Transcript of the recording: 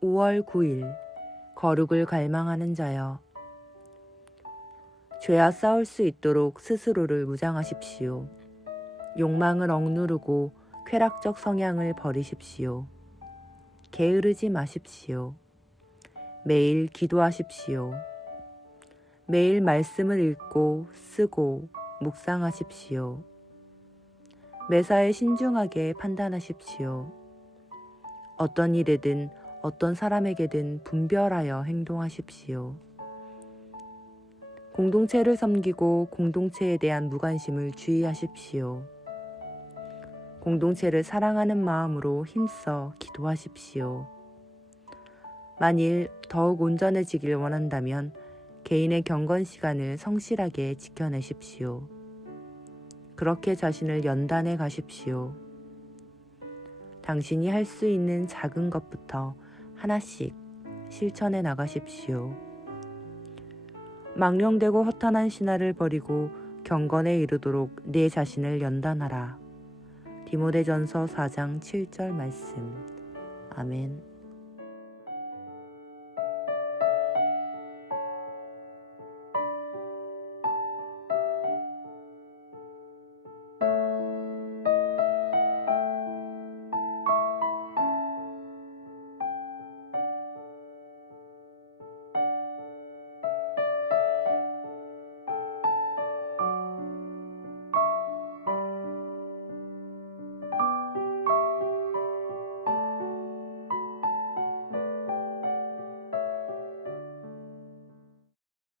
5월 9일 거룩을 갈망하는 자여 죄와 싸울 수 있도록 스스로를 무장하십시오. 욕망을 억누르고 쾌락적 성향을 버리십시오. 게으르지 마십시오. 매일 기도하십시오. 매일 말씀을 읽고 쓰고 묵상하십시오. 매사에 신중하게 판단하십시오. 어떤 일에든 어떤 사람에게든 분별하여 행동하십시오. 공동체를 섬기고 공동체에 대한 무관심을 주의하십시오. 공동체를 사랑하는 마음으로 힘써 기도하십시오. 만일 더욱 온전해지길 원한다면 개인의 경건 시간을 성실하게 지켜내십시오. 그렇게 자신을 연단해 가십시오. 당신이 할 수 있는 작은 것부터 하나씩 실천해 나가십시오. 망령되고 허탄한 신화를 버리고 경건에 이르도록 내 자신을 연단하라. 디모데전서 4장 7절 말씀. 아멘.